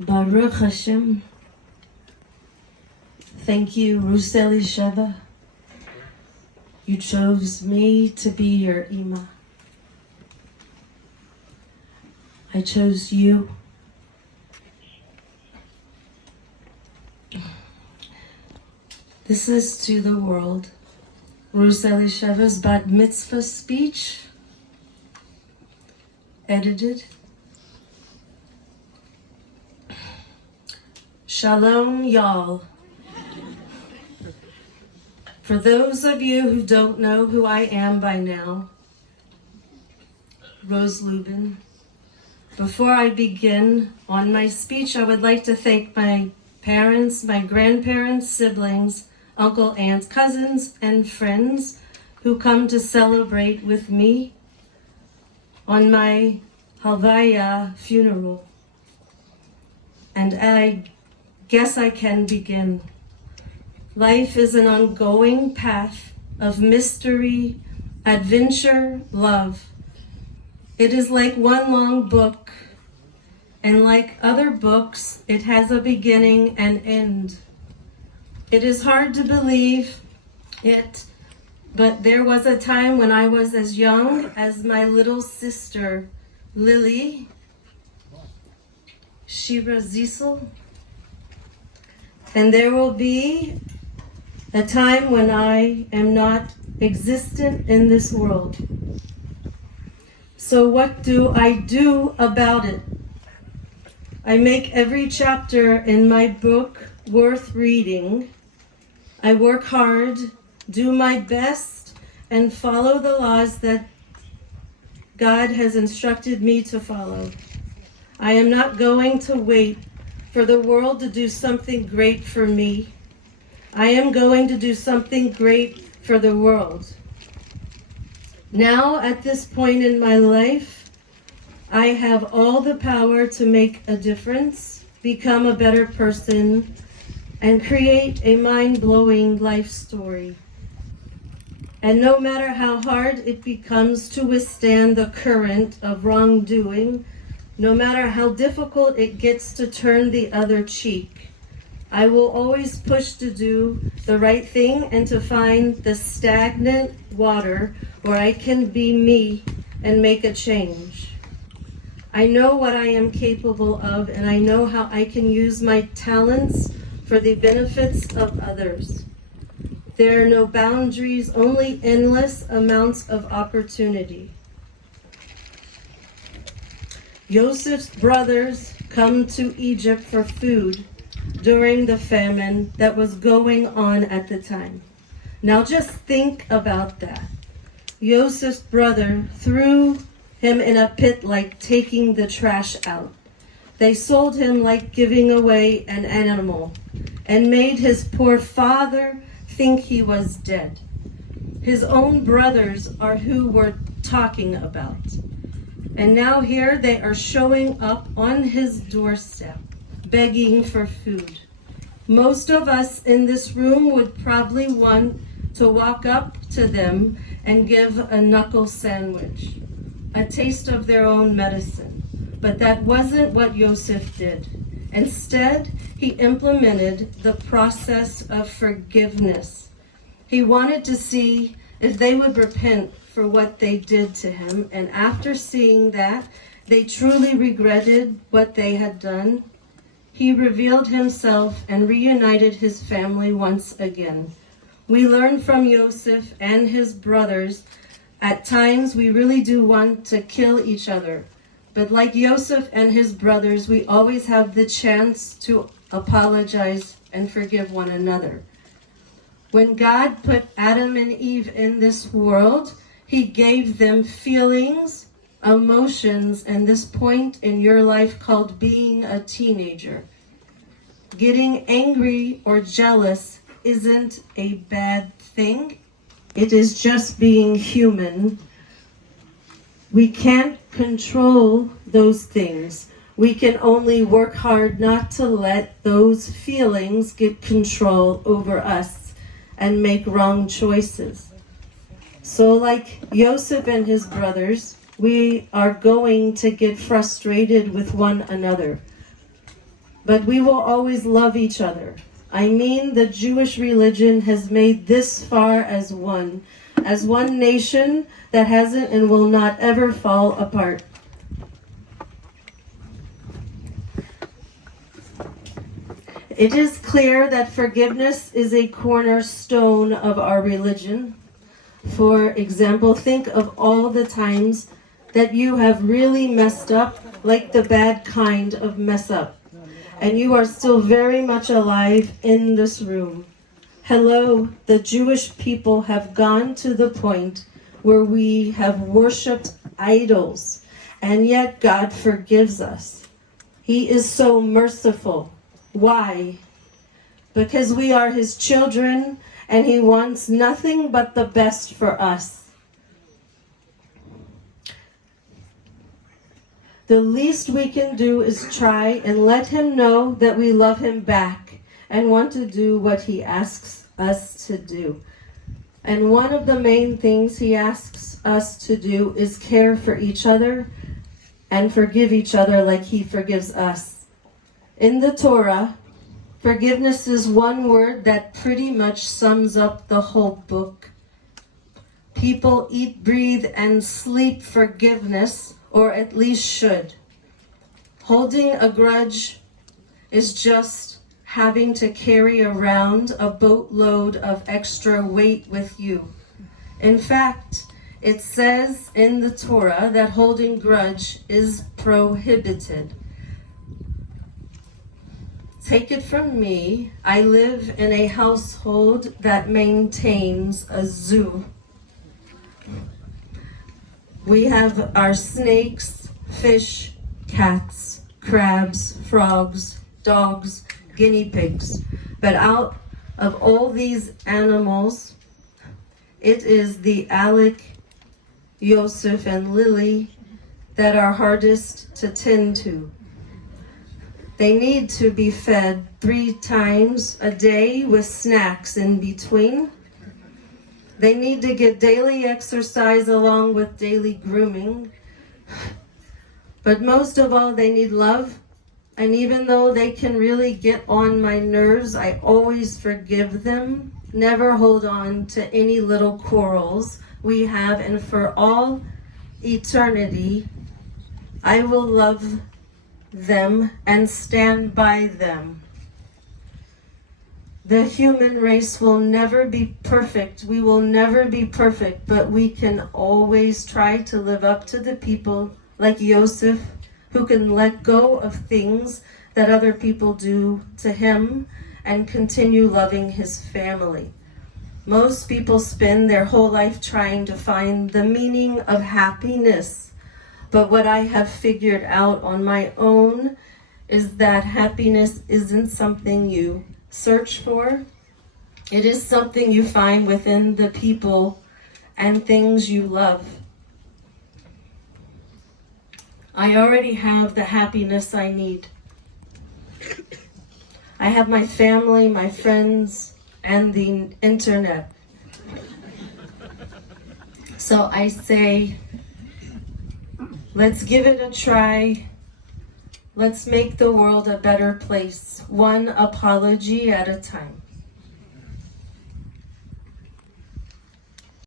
Baruch Hashem. Thank you, Ruseli Sheva. You chose me to be your Ima. I chose you. This is to the world. Ruseli Sheva's Bat Mitzva speech, edited. Shalom, y'all. For those of you who don't know who I am by now, Rose Lubin. Before I begin on my speech, I would like to thank my parents, my grandparents, siblings, uncle, aunts, cousins, and friends who come to celebrate with me on my Aliyah funeral. And I guess I can begin. Life is an ongoing path of mystery, adventure, love. It is like one long book, and like other books, it has a beginning and end. It is hard to believe it, but there was a time when I was as young as my little sister, Lily, Shira Zisel, and there will be a time when I am not existent in this world. So what do I do about it? I make every chapter in my book worth reading. I work hard, do my best, and follow the laws that God has instructed me to follow. I am not going to wait for the world to do something great for me. I am going to do something great for the world. Now, at this point in my life, I have all the power to make a difference, become a better person, and create a mind-blowing life story. And no matter how hard it becomes to withstand the current of wrongdoing, no matter how difficult it gets to turn the other cheek, I will always push to do the right thing and to find the stagnant water where I can be me and make a change. I know what I am capable of, and I know how I can use my talents for the benefits of others. There are no boundaries, only endless amounts of opportunity. Joseph's brothers come to Egypt for food during the famine that was going on at the time. Now just think about that. Joseph's brother threw him in a pit like taking the trash out. They sold him like giving away an animal and made his poor father think he was dead. His own brothers are who we're talking about. And now here they are showing up on his doorstep, begging for food. Most of us in this room would probably want to walk up to them and give a knuckle sandwich, a taste of their own medicine. But that wasn't what Joseph did. Instead, he implemented the process of forgiveness. He wanted to see if they would repent for what they did to him, and after seeing that they truly regretted what they had done, he revealed himself and reunited his family once again. We learn from Joseph and his brothers, at times we really do want to kill each other. But like Joseph and his brothers, we always have the chance to apologize and forgive one another. When God put Adam and Eve in this world, he gave them feelings, emotions, and this point in your life called being a teenager. Getting angry or jealous isn't a bad thing. It is just being human. We can't control those things. We can only work hard not to let those feelings get control over us and make wrong choices. So like Yosef and his brothers, we are going to get frustrated with one another. But we will always love each other. I mean, the Jewish religion has made this far as one nation that hasn't and will not ever fall apart. It is clear that forgiveness is a cornerstone of our religion. For example, think of all the times that you have really messed up, like the bad kind of mess up, and you are still very much alive in this room. Hello, the Jewish people have gone to the point where we have worshipped idols, and yet God forgives us. He is so merciful. Why? Because we are his children, and he wants nothing but the best for us. The least we can do is try and let him know that we love him back and want to do what he asks us to do. And one of the main things he asks us to do is care for each other and forgive each other like he forgives us. In the Torah, forgiveness is one word that pretty much sums up the whole book. People eat, breathe, and sleep forgiveness, or at least should. Holding a grudge is just having to carry around a boatload of extra weight with you. In fact, it says in the Torah that holding grudge is prohibited. Take it from me, I live in a household that maintains a zoo. We have our snakes, fish, cats, crabs, frogs, dogs, guinea pigs. But out of all these animals, it is the Alec, Yosef, and Lily that are hardest to tend to. They need to be fed 3 times a day with snacks in between. They need to get daily exercise along with daily grooming. But most of all, they need love. And even though they can really get on my nerves, I always forgive them. Never hold on to any little quarrels we have. And for all eternity, I will love them and stand by them. The human race will never be perfect. We will never be perfect, but we can always try to live up to the people like Yosef, who can let go of things that other people do to him and continue loving his family. Most people spend their whole life trying to find the meaning of happiness. But what I have figured out on my own is that happiness isn't something you search for. It is something you find within the people and things you love. I already have the happiness I need. I have my family, my friends, and the internet. So I say, let's give it a try. Let's make the world a better place, one apology at a time.